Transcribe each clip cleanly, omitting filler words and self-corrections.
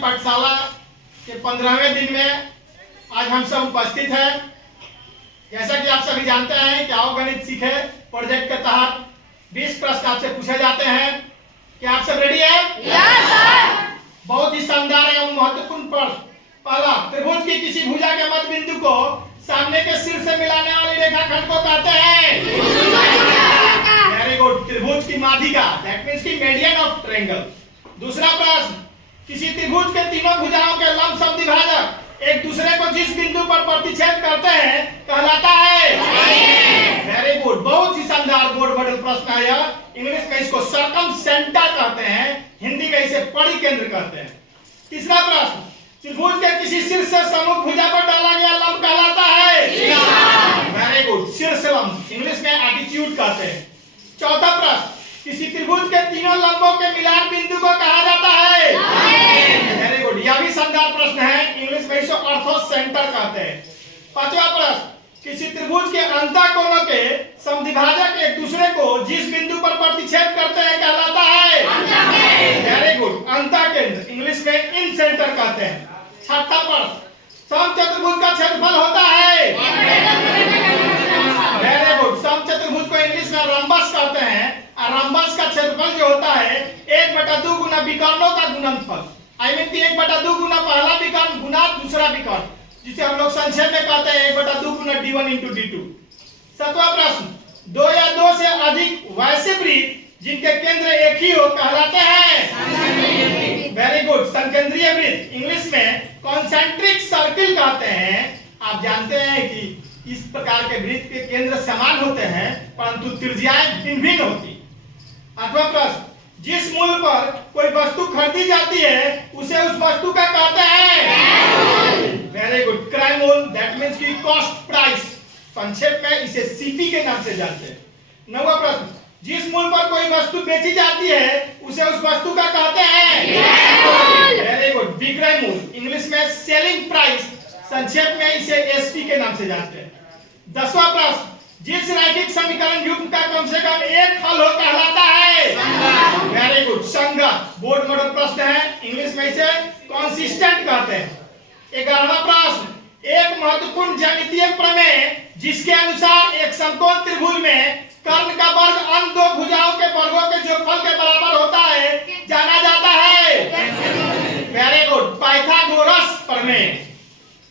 पाठशाला के 15वें दिन में आज हम सब उपस्थित हैं। जैसा कि आप सभी जानते हैं कि आओ गणित सीखे प्रोजेक्ट के तहत 20 प्रश्न आपसे पूछे जाते हैं। क्या आप सब रेडी हैं? Yes sir. बहुत ही शानदार एवं महत्वपूर्ण प्रश्न। पहला, त्रिभुज की किसी भुजा के मध्य बिंदु को सामने के सिर से मिलाने वाली रेखाखंड को कहते हैं? वेरी गुड, त्रिभुज की माध्यिका, दैट मींस की मीडियन ऑफ ट्रायंगल। दूसरा प्रश्न, किसी त्रिभुज के तीनों भुजाओं के लंब समद्विभाजक एक दूसरे को जिस बिंदु पर प्रतिच्छेद करते हैं कहलाता है? वेरी गुड, बहुत ही शानदार बोर्ड मॉडल प्रश्न है यह। इंग्लिश में इसको सर्कम सेंटर कहते हैं, हिंदी में इसे परिकेंद्र कहते हैं। तीसरा प्रश्न, त्रिभुज के किसी शीर्ष से सम्मुख भुजा पर डाला गया लंब कहलाता है? वेरी गुड, शीर्ष लंब, इंग्लिश में एटीट्यूड कहते हैं। चौथा प्रश्न, किसी त्रिभुज के तीनों लंबों के मिलान बिंदु को कहा जाता है? वेरी गुड, यह भी शानदार प्रश्न है, इंग्लिश में इसे ऑर्थो सेंटर कहते हैं। पांचवा प्रश्न, किसी त्रिभुज के अंतःकोणों के समद्विभाजक एक दूसरे को जिस बिंदु पर प्रतिच्छेद करते हैं कहलाता है? वेरी गुड, अंतःकेंद्र, इंग्लिश में इन सेंटर कहते हैं। छठा प्रश्न, समचतुर्भुज का क्षेत्रफल होता है? वेरी गुड, समचतुर्भुज को इंग्लिश में रंबस कहते हैं और रंबस का क्षेत्रफल जो होता है 1/2 गुना विकर्णों का गुणनफल। आई मीन 1/2 गुना पहला विकर्ण गुना दूसरा विकर्ण, जिसे हम लोग संक्षेप में कहते हैं 1/2 गुना d1 into d2। सातवां प्रश्न, 2 या 2 से अधिक वैसे वृत्त जिनके केंद्र एक ही हो कहलाते हैं? वेरी गुड, संकेंद्रीय वृत्त, इंग्लिश में कॉन्सेंट्रिक सर्किल कहते हैं। आप जानते हैं कि इस प्रकार के वृत्त के केंद्र समान होते हैं परंतु त्रिज्याएं भिन्न भिन्न होती। आठवां प्रश्न, जिस मूल्य पर कोई वस्तु खरीदी जाती है उसे उस वस्तु का कहते हैं? वेरी गुड, क्रय मूल्य, दैट मींस की कॉस्ट प्राइस, संक्षेप में इसे सीपी के नाम से जानते हैं। नौवां प्रश्न, जिस मूल्य पर कोई वस्तु बेची जाती है उसे उस वस्तु का कहते हैं? वेरी गुड, विक्रय मूल्य, इंग्लिश में सेलिंग प्राइस, संक्षेप में इसे एसपी के नाम से जानते हैं। 10वां प्रश्न, जिस रैखिक समीकरण युग्म का कम से कम एक हल हो कहलाता है? वेरी गुड, संगत, बोर्ड मॉडल प्रश्न है, इंग्लिश में इसे कंसिस्टेंट कहते हैं। 11वां प्रश्न, एक महत्वपूर्ण ज्यामितीय प्रमेय जिसके अनुसार एक समकोण त्रिभुज में कर्ण का वर्ग अन्य दो भुजाओं के वर्गों के जोगफल के बराबर होता है जाना जाता है? वेरी गुड, पाइथागोरस प्रमेय।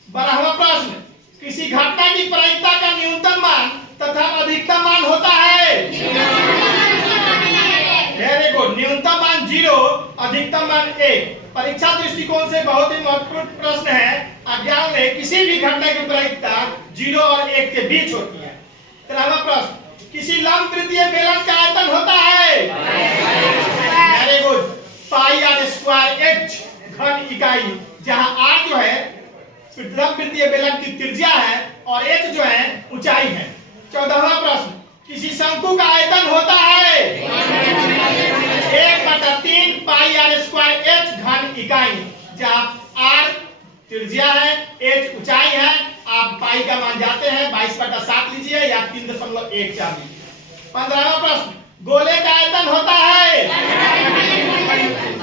12वां प्रश्न, किसी घटना की प्रायिकता का न्यूनतम मान तथा अधिकतम मान होता है? वेरी गुड, न्यूनतम मान 0, अधिकतम मान 1। परीक्षा दृष्टिकोण से बहुत ही महत्वपूर्ण प्रश्न है। अज्ञान में किसी भी घटना की प्रायिकता 0 और 1 के बीच होती है। 13वां प्रश्न, किसी लंब वृत्तीय बेलन का आयतन होता है? Very good, pi r square h घन इकाई, जहां r जो है लंब वृत्तीय बेलन की त्रिज्या है और h जो है ऊंचाई है। 14वां प्रश्न, किसी शंकु का आयतन होता है? 1/3 पाई आर स्क्वायर एच घन इकाई, जहां r त्रिज्या है, h ऊंचाई है। आप पाई का मान जाते हैं 22/7 लीजिए या 3.14 लीजिए। 15वां प्रश्न, गोले का आयतन होता है?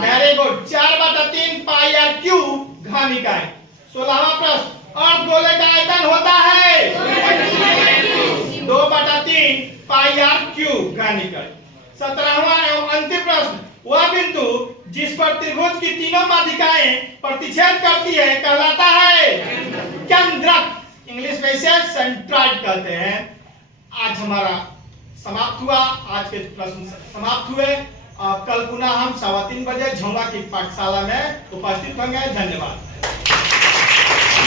Very good, 4/3 pi r cube घन इकाई। 16वां प्रश्न, अर्धगोले का आयतन होता है? 2/3 पाई आर क्यूब घन इकाई। 17वां एवं अंतिम प्रश्न, वह बिंदु जिस पर त्रिभुज की तीनों माध्यिकाएं प्रतिच्छेद करती है कहलाता है? केंद्रक, इंग्लिश में इसे सेंट्रॉइड कहते हैं। आज हमारा समाप्त हुआ, आज के प्रश्न समाप्त हुए। कल पुनः हम 3:15 बजे झोंगा की पाठशाला में उपस्थित होंगे। धन्यवाद।